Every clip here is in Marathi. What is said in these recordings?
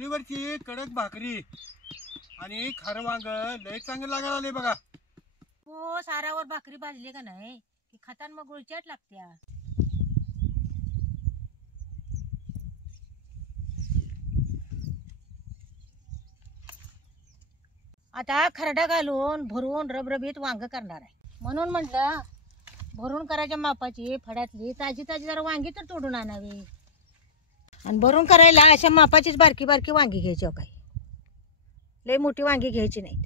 चुलीवरची कडक भाकरी आणि खारं वांग लय चांगलं लागायला आले बघा. हो, सारावर भाकरी भाजली का नाही की खातान मग गुळचाट लागत्या. आता खरडा घालून भरून रबरबीत वांग करणार आहे. म्हणून म्हटलं भरून करायच्या मापाची फड्यातली ताजी ताजी जरा वांगी तर तोडून आणावी. आणि भरून करायला अशा मापाचीच बारकी बारकी वांगी घ्यायची. हो, काही लय मोठी वांगी घ्यायची नाहीत.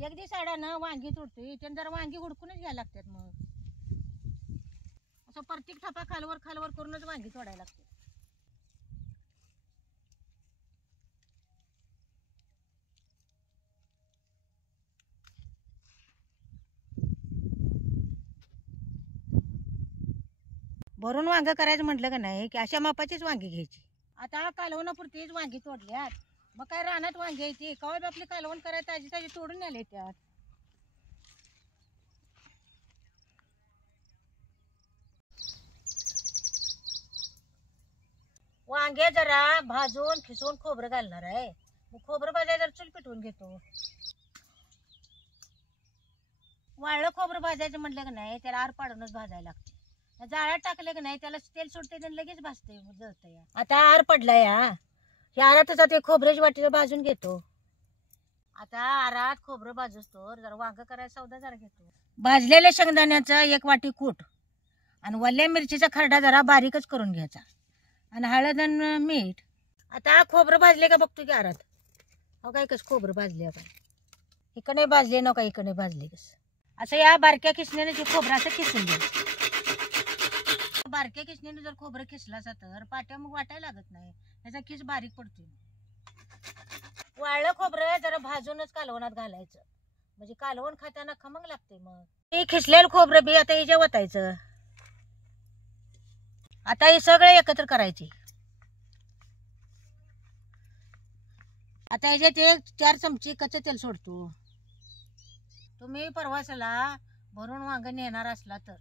एक दिवस आडानं वांगी तोडतोय त्यानं जरा वांगी हुडकूनच घ्यायला लागतात. मग असं प्रत्येक थापा खालवर खालवर करूनच वांगी तोडायला लागते. भरून वांग करायचं म्हटलं का नाही की अशा मापाचीच वांगी घ्यायची. आता कालवणापुरतीच वांगी तोडल्यात, मग काय रानात वांगी यायची कवा आपली कालवण करायला ताजी ताजी तोडून आले. त्यात वांगे जरा भाजून खिसून खोबरं घालणार आहे. मग खोबरं भाजायला चूल पिटवून घेतो. वाळलं खोबरं भाजायचं म्हटलं का नाही त्याला आर पाडूनच भाजायला लागते. जाळ्यात टाकलं की नाही त्याला तेल सुटते आणि लगेच भाजते जळतंय. आता आर पडला या आरातच ते खोबऱ्याची वाटी भाजून घेतो. आता आरात खोबरं भाजूस तर जरा वांग करायला सौदा जरा घेतो. भाजलेल्या शेंगदाण्याचं एक वाटी कूट आणि वल्ल्या मिरचीचा खरडा जरा बारीकच करून घ्यायचा आणि हळद आणि मीठ. आता खोबरं भाजले का बघतो की आरात. हो, काय कसं खोबरं भाजले काय इकडे भाजले न का इकडे भाजले कसं. असं या बारक्या किसण्याने जे खोबरं असं किसून घ्यायचं. बारक्या किसण्याने जर खोबरं किसला तर पाट्या मग वाटायला लागत नाही, त्याचा किस बारीक पडतो. वाळलं खोबरं जरा भाजूनच कालवणात घालायचं म्हणजे कालवण खाताना खमंग लागते. मग हे खिसलेलं खोबरं बी आता हिच्या वतायचं. आता हे सगळे एकत्र करायचे. आता ह्याच्यात एक 4 चमचे कच्चं तेल सोडतो. तुम्ही प्रवासाला भरून वांग नेणार असला तर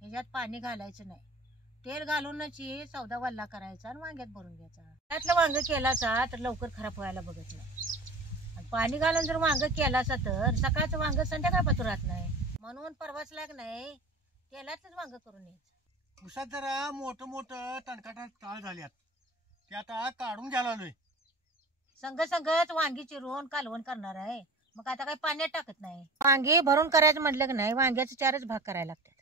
ह्याच्यात पाणी घालायचं नाही. तेल घालूनच सौदा वल्ला करायचा आणि वांग्यात भरून घ्यायचा. त्यातलं वांग केलाचा तर लवकर खराब व्हायला बघत नाही. आणि पाणी घालून जर वांग केलाचा तर सकाळचं वांग संध्याकाळपासून राहत नाही. म्हणून प्रवासला नाही तेलाचंच वांग करून यायचं. उसात जरा मोठं मोठं तणकाटात ताळ झाल्यात ते आता काढून घ्यायला आलोय. संघ संघच वांगी चिरून कालवण करणार आहे. मग आता काही पाण्यात टाकत नाही. वांगी भरून करायचं म्हटलं की नाही वांग्याचे 4च भाग करायला लागतात.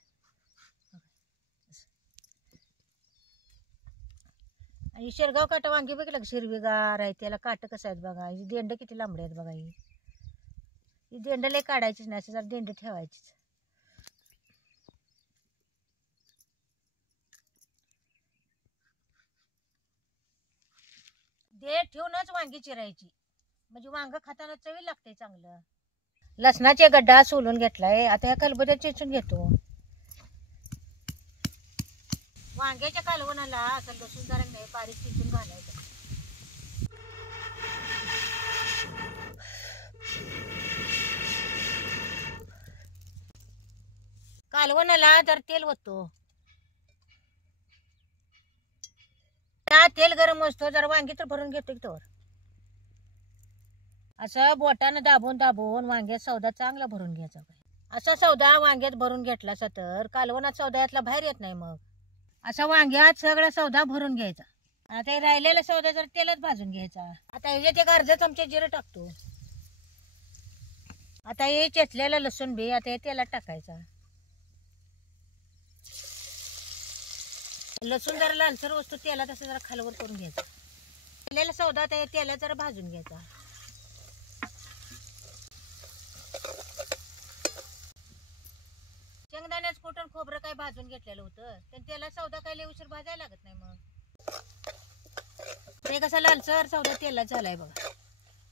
आणि शेरगाव काटा वांगी बघितलं का हिरवीगार आहे. त्याला काट कसं आहेत बघा. ही देंड किती लांबडे आहेत बघा. ही देंड लय काढायचीच नाही, असं जरा देंड ठेवायचीच. देठ ठेवूनच वांगी चिरायची म्हणजे वांग खाताना चवी लागते चांगलं. लसणाचे गड्डा सोलून घेतलाय. आता ह्या खलबत्यात चेचून घेतो. वांग्याच्या कालवणाला असं लसूण जरा नाही बारीक चिचून घालायचं. कालवणाला जर तेल होतो. तेल गरम असतो जरा वांगी तर भरून घेतो की तोवर. असं बोटानं दाबून दाबून वांग्यात सौदा चांगला भरून घ्यायचा. असा सौदा वांग्यात भरून घेतला तर कालवणात सौदा यातला बाहेर येत नाही. मग असा वांग्यात सगळा सौदा भरून घ्यायचा. आता राहिलेला सौदा जर तेलात भाजून घ्यायचा. आता ह्याच्यात एक अर्धा चमचा जिरं टाकतो. आता हे चेचलेलं लसूण बी आता हे तेलात टाकायचा. लसूण जरा लालसर वस्तू तेलात असं जरा खालवर करून घ्यायचा. राहिलेला सौदा आता तेलात जरा भाजून घ्यायचा. शेंगदाण्याच कुटून खोबरं काय भाजून घेतलेलं होतं तर त्याला सौदा काय लय उशीर भाजायला लागत नाही. मग ते कसा लालसर सौदा तेलात झालाय बघा.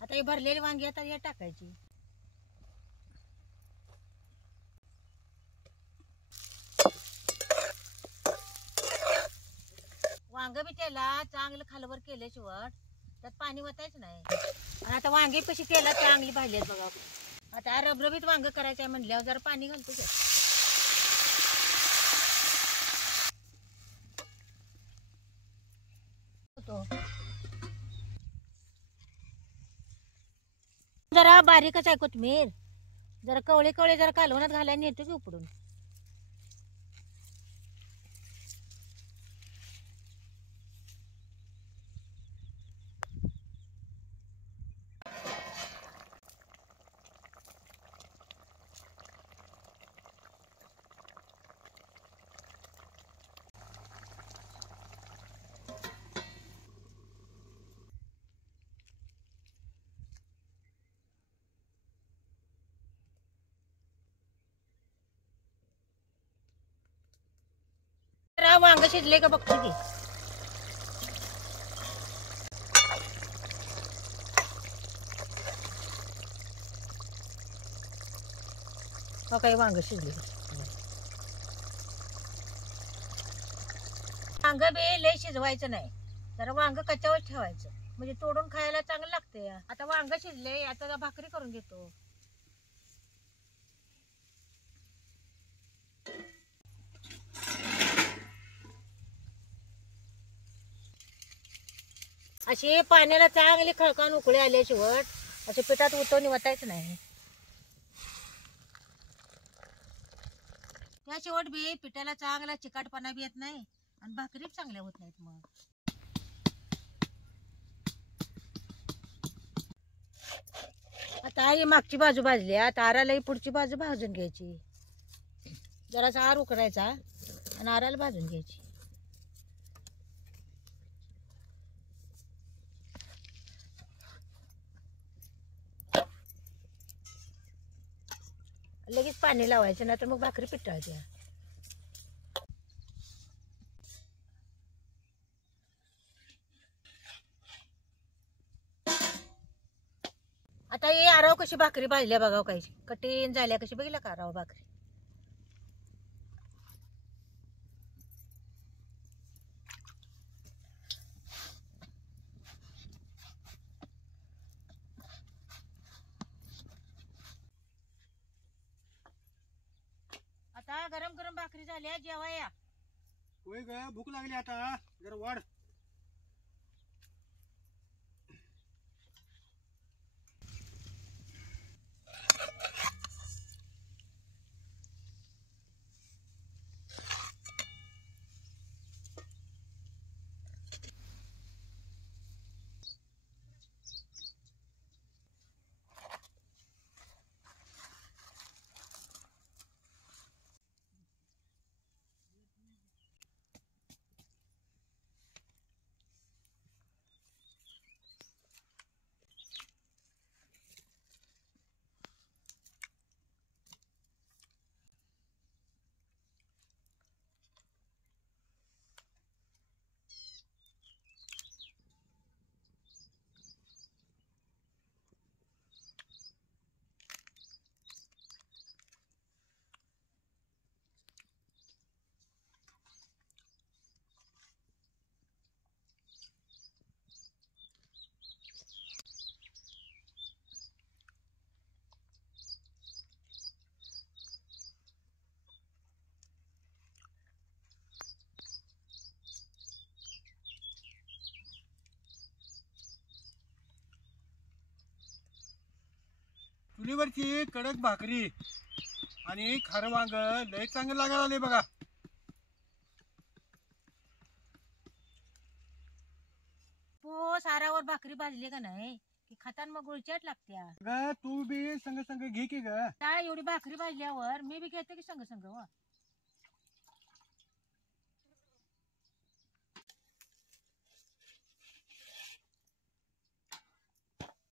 आता हे भरलेली वांगी आता हे टाकायची. वांग बी त्याला चांगलं खालवर केल्याशिवाय त्यात पाणी वतायचं नाही. आणि आता वांगी कशी तेलात चांगली भाजली आहेत बघा. आता रबरबीत वांग करायचं आहे म्हणल्यावर जरा पाणी घालतो. जरा बारीकच आहे कोथमीर, जरा कवळे कवळे जरा कालवणात घालायला नेतो की उपडून. जरा वांग शिजले का बघतो की. हो काही वांग शिजले. वांग बी लय शिजवायचं नाही, जरा वांग कच्च्यावर ठेवायचं म्हणजे तोडून खायला चांगलं लागते. आता वांग शिजले, आता भाकरी करून घेतो. अशी पाण्याला चांगली खळकावून उकळी आली शेवट, असे पिठात उतवून वतायचं नाही. त्या शेवट बी पिठाला चांगला चिकाटपणा बी येत नाही आणि भाकरी चांगल्या होत नाहीत. मग आता ही मागची बाजू भाजली, आता आराला पुढची बाजू भाजून घ्यायची. जरासा आर उकडायचा आणि आराला भाजून घ्यायची. लगेच पाणी लावायचं, नाही तर मग भाकरी पिटाळते. आता हे आराव कशी भाकरी भाजल्या बघाव, काही कठीण झाल्या कशी बघितलं का आराव भाकरी. आता गरम गरम भाकरी झाल्या, जेवाया. होय ग, भूक लागली आता, जरा वाढ. चुलीवरची कडक भाकरी आणि खारं वांग लय चांगलं लागायला आले बघा. सारावर भाकरी भाजली का नाही की खाताना मग गुळचाट लागत्या. ग तू बी संग संग घे की ग. काय एवढी भाकरी भाजल्यावर मी बी घेते की संग संग.